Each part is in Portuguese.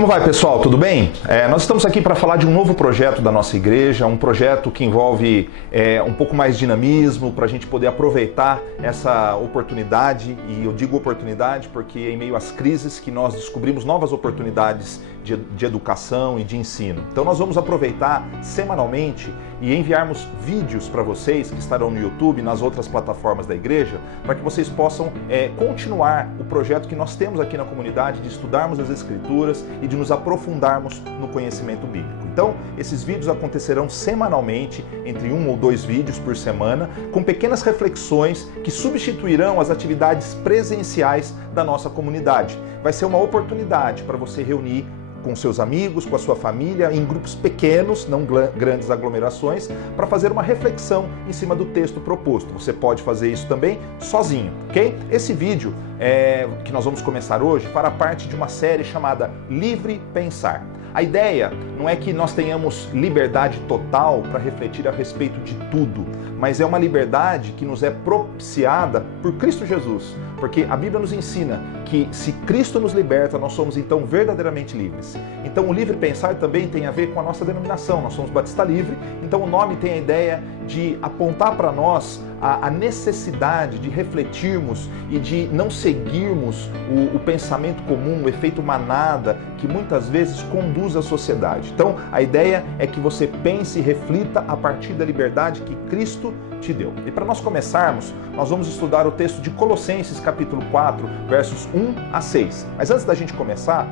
Como vai, pessoal? Tudo bem? Nós estamos aqui para falar de um novo projeto da nossa igreja, um projeto que envolve um pouco mais de dinamismo, para a gente poder aproveitar essa oportunidade, e eu digo oportunidade porque em meio às crises que nós descobrimos novas oportunidades de educação e de ensino. Então nós vamos aproveitar semanalmente e enviarmos vídeos para vocês que estarão no YouTube e nas outras plataformas da igreja, para que vocês possam continuar o projeto que nós temos aqui na comunidade de estudarmos as Escrituras e de nos aprofundarmos no conhecimento bíblico. Então, esses vídeos acontecerão semanalmente, entre 1 ou 2 vídeos por semana, com pequenas reflexões que substituirão as atividades presenciais da nossa comunidade. Vai ser uma oportunidade para você reunir com seus amigos, com a sua família, em grupos pequenos, não grandes aglomerações, para fazer uma reflexão em cima do texto proposto. Você pode fazer isso também sozinho, ok? Esse vídeo que nós vamos começar hoje fará parte de uma série chamada Livre Pensar. A ideia não é que nós tenhamos liberdade total para refletir a respeito de tudo, mas é uma liberdade que nos é propiciada por Cristo Jesus, porque a Bíblia nos ensina que se Cristo nos liberta, nós somos então verdadeiramente livres. Então o livre pensar também tem a ver com a nossa denominação, nós somos Batista Livre, então o nome tem a ideia de apontar para nós a necessidade de refletirmos e de não seguirmos o pensamento comum, o efeito manada, que muitas vezes conduz a sociedade. Então, a ideia é que você pense e reflita a partir da liberdade que Cristo te deu. E para nós começarmos, nós vamos estudar o texto de Colossenses, capítulo 4, versos 1 a 6. Mas antes da gente começar,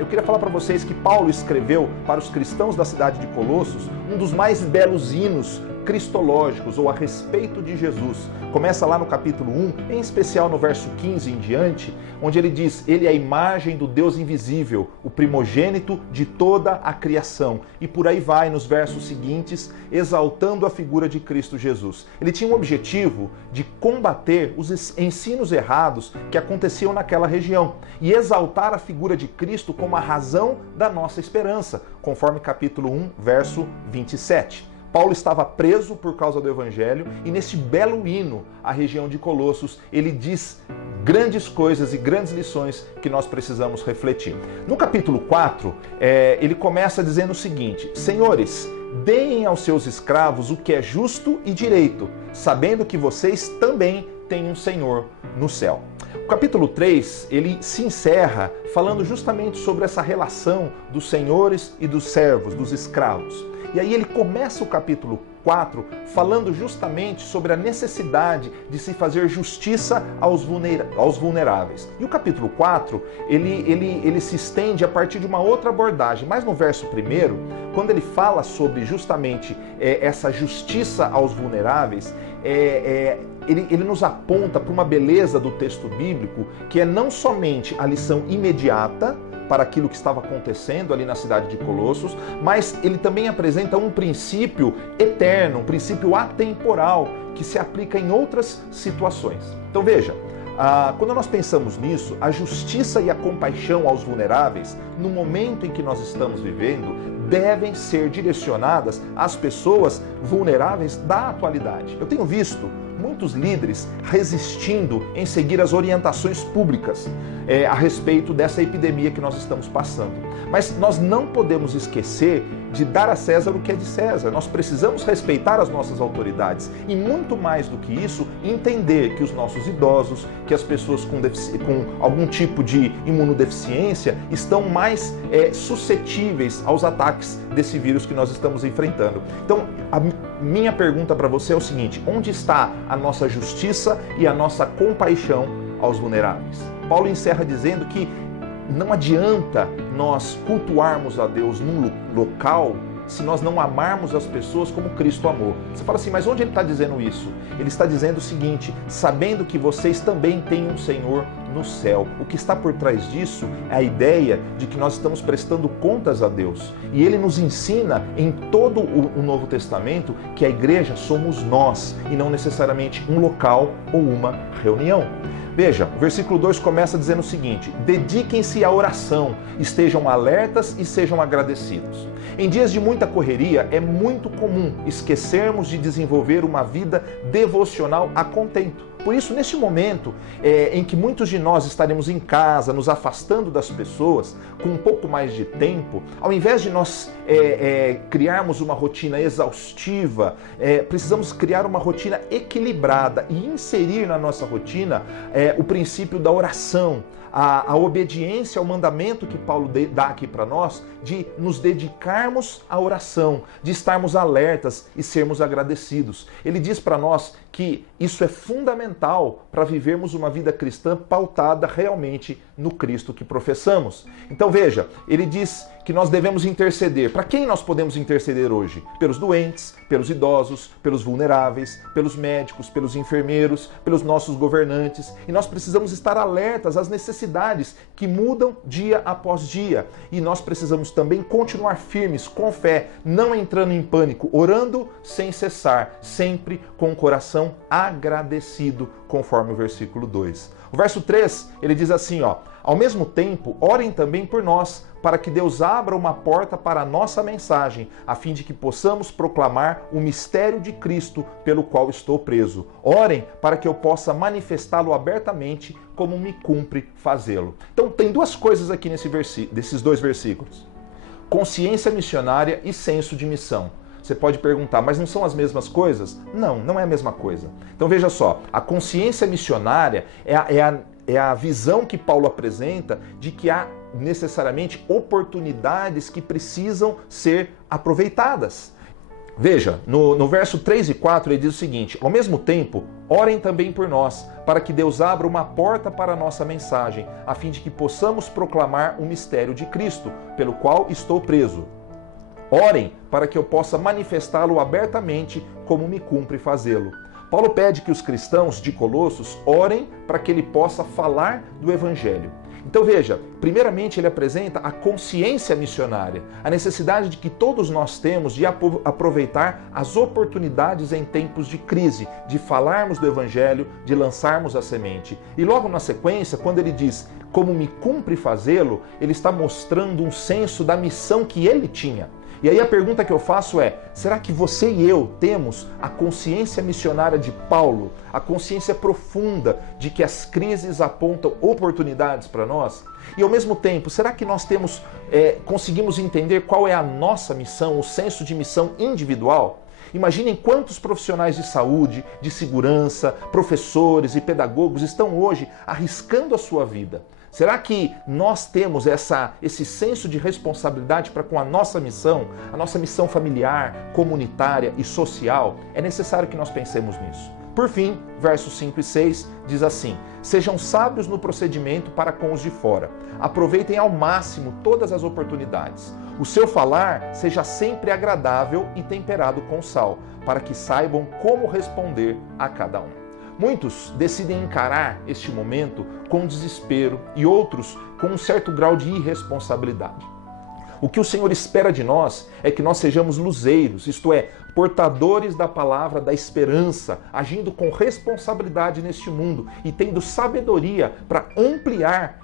eu queria falar para vocês que Paulo escreveu para os cristãos da cidade de Colossos um dos mais belos hinos cristológicos, ou a respeito de Jesus. Começa lá no capítulo 1, em especial no verso 15 em diante, onde ele diz: ele é a imagem do Deus invisível, o primogênito de toda a criação. E por aí vai nos versos seguintes, exaltando a figura de Cristo Jesus. Ele tinha um objetivo de combater os ensinos errados que aconteciam naquela região e exaltar a figura de Cristo como a razão da nossa esperança, conforme capítulo 1, verso 27. Paulo estava preso por causa do Evangelho e nesse belo hino à região de Colossos, ele diz grandes coisas e grandes lições que nós precisamos refletir. No capítulo 4, ele começa dizendo o seguinte: senhores, deem aos seus escravos o que é justo e direito, sabendo que vocês também têm um Senhor no céu. O capítulo 3, ele se encerra falando justamente sobre essa relação dos senhores e dos servos, dos escravos. E aí ele começa o capítulo 4 falando justamente sobre a necessidade de se fazer justiça aos vulneráveis. E o capítulo 4, ele se estende a partir de uma outra abordagem. Mas no verso 1, quando ele fala sobre justamente essa justiça aos vulneráveis, ele nos aponta para uma beleza do texto bíblico, que é não somente a lição imediata para aquilo que estava acontecendo ali na cidade de Colossos, mas ele também apresenta um princípio eterno, um princípio atemporal, que se aplica em outras situações. Então veja, quando nós pensamos nisso, a justiça e a compaixão aos vulneráveis, no momento em que nós estamos vivendo, devem ser direcionadas às pessoas vulneráveis da atualidade. Eu tenho visto muitos líderes resistindo em seguir as orientações públicas a respeito dessa epidemia que nós estamos passando. Mas nós não podemos esquecer de dar a César o que é de César. Nós precisamos respeitar as nossas autoridades e, muito mais do que isso, entender que os nossos idosos, que as pessoas com algum tipo de imunodeficiência estão mais suscetíveis aos ataques desse vírus que nós estamos enfrentando. Então, a minha pergunta para você é o seguinte: onde está a nossa justiça e a nossa compaixão aos vulneráveis? Paulo encerra dizendo que não adianta nós cultuarmos a Deus num local se nós não amarmos as pessoas como Cristo amou. Você fala assim, mas onde ele está dizendo isso? Ele está dizendo o seguinte: sabendo que vocês também têm um Senhor no céu. O que está por trás disso é a ideia de que nós estamos prestando contas a Deus. E ele nos ensina em todo o Novo Testamento que a igreja somos nós e não necessariamente um local ou uma reunião. Veja, o versículo 2 começa dizendo o seguinte: dediquem-se à oração, estejam alertas e sejam agradecidos. Em dias de muita correria, é muito comum esquecermos de desenvolver uma vida devocional a contento. Por isso, neste momento em que muitos de nós estaremos em casa, nos afastando das pessoas, com um pouco mais de tempo, ao invés de nós criarmos uma rotina exaustiva, precisamos criar uma rotina equilibrada e inserir na nossa rotina o princípio da oração, a obediência ao mandamento que Paulo dá aqui para nós, de nos dedicarmos à oração, de estarmos alertas e sermos agradecidos. Ele diz para nós que isso é fundamental para vivermos uma vida cristã pautada realmente no Cristo que professamos. Então veja, ele diz que nós devemos interceder. Para quem nós podemos interceder hoje? Pelos doentes, pelos idosos, pelos vulneráveis, pelos médicos, pelos enfermeiros, pelos nossos governantes. E nós precisamos estar alertas às necessidades que mudam dia após dia. E nós precisamos também continuar firmes, com fé, não entrando em pânico, orando sem cessar, sempre com o coração agradecido, conforme o versículo 2. O verso 3, ele diz assim, ao mesmo tempo, orem também por nós, para que Deus abra uma porta para a nossa mensagem, a fim de que possamos proclamar o mistério de Cristo pelo qual estou preso. Orem para que eu possa manifestá-lo abertamente, como me cumpre fazê-lo. Então tem duas coisas aqui desses dois versículos. Consciência missionária e senso de missão. Você pode perguntar, mas não são as mesmas coisas? Não, não é a mesma coisa. Então veja só, a consciência missionária é a visão que Paulo apresenta de que há necessariamente oportunidades que precisam ser aproveitadas. Veja, no verso 3 e 4 ele diz o seguinte: ao mesmo tempo, orem também por nós, para que Deus abra uma porta para a nossa mensagem, a fim de que possamos proclamar o mistério de Cristo, pelo qual estou preso. Orem para que eu possa manifestá-lo abertamente, como me cumpre fazê-lo. Paulo pede que os cristãos de Colossos orem para que ele possa falar do Evangelho. Então veja, primeiramente ele apresenta a consciência missionária, a necessidade de que todos nós temos de aproveitar as oportunidades em tempos de crise, de falarmos do Evangelho, de lançarmos a semente. E logo na sequência, quando ele diz, como me cumpre fazê-lo, ele está mostrando um senso da missão que ele tinha. E aí a pergunta que eu faço é, será que você e eu temos a consciência missionária de Paulo, a consciência profunda de que as crises apontam oportunidades para nós? E ao mesmo tempo, será que nós conseguimos entender qual é a nossa missão, o senso de missão individual? Imaginem quantos profissionais de saúde, de segurança, professores e pedagogos estão hoje arriscando a sua vida. Será que nós temos esse senso de responsabilidade para com a nossa missão familiar, comunitária e social? É necessário que nós pensemos nisso. Por fim, versos 5 e 6 diz assim: sejam sábios no procedimento para com os de fora. Aproveitem ao máximo todas as oportunidades. O seu falar seja sempre agradável e temperado com sal, para que saibam como responder a cada um. Muitos decidem encarar este momento com desespero e outros com um certo grau de irresponsabilidade. O que o Senhor espera de nós é que nós sejamos luzeiros, isto é, portadores da palavra da esperança, agindo com responsabilidade neste mundo e tendo sabedoria para ampliar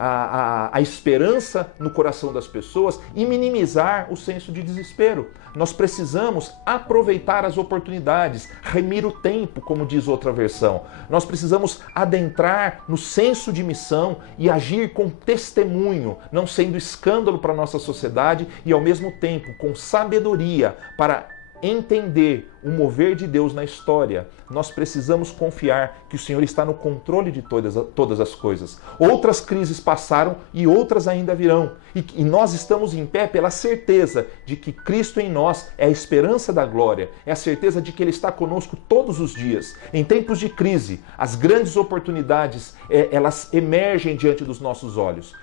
a esperança no coração das pessoas e minimizar o senso de desespero. Nós precisamos aproveitar as oportunidades, remir o tempo, como diz outra versão. Nós precisamos adentrar no senso de missão e agir com testemunho, não sendo escândalo para a nossa sociedade e ao mesmo tempo com sabedoria para entender o mover de Deus na história. Nós precisamos confiar que o Senhor está no controle de todas as coisas. Outras crises passaram e outras ainda virão. E nós estamos em pé pela certeza de que Cristo em nós é a esperança da glória, é a certeza de que Ele está conosco todos os dias. Em tempos de crise, as grandes oportunidades, elas emergem diante dos nossos olhos.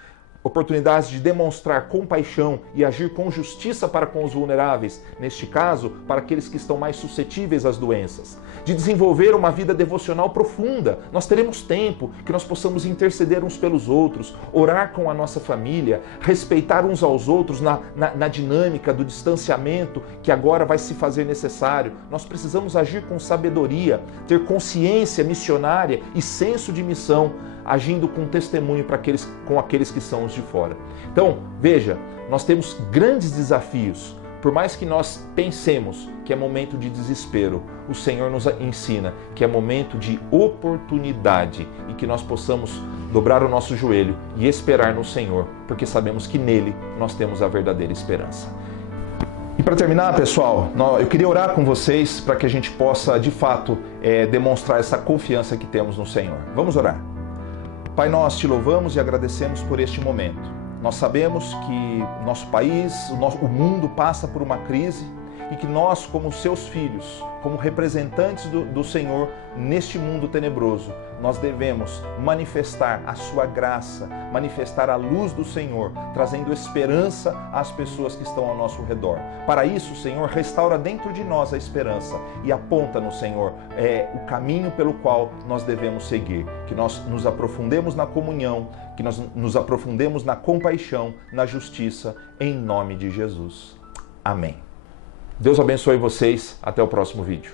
Oportunidades de demonstrar compaixão e agir com justiça para com os vulneráveis, neste caso, para aqueles que estão mais suscetíveis às doenças. De desenvolver uma vida devocional profunda. Nós teremos tempo que nós possamos interceder uns pelos outros, orar com a nossa família, respeitar uns aos outros na dinâmica do distanciamento que agora vai se fazer necessário. Nós precisamos agir com sabedoria, ter consciência missionária e senso de missão, agindo com testemunho com aqueles que são os de fora. Então, veja, nós temos grandes desafios Por mais que nós pensemos que é momento de desespero, o Senhor nos ensina que é momento de oportunidade e que nós possamos dobrar o nosso joelho e esperar no Senhor, porque sabemos que nele nós temos a verdadeira esperança. E para terminar, pessoal, eu queria orar com vocês para que a gente possa, de fato, demonstrar essa confiança que temos no Senhor. Vamos orar. Pai, nós te louvamos e agradecemos por este momento. Nós sabemos que nosso país, o mundo passa por uma crise e que nós, como seus filhos, como representantes do Senhor neste mundo tenebroso, nós devemos manifestar a sua graça, manifestar a luz do Senhor, trazendo esperança às pessoas que estão ao nosso redor. Para isso, Senhor, restaura dentro de nós a esperança e aponta-nos, Senhor, o caminho pelo qual nós devemos seguir. Que nós nos aprofundemos na comunhão, que nós nos aprofundemos na compaixão, na justiça, em nome de Jesus. Amém. Deus abençoe vocês. Até o próximo vídeo.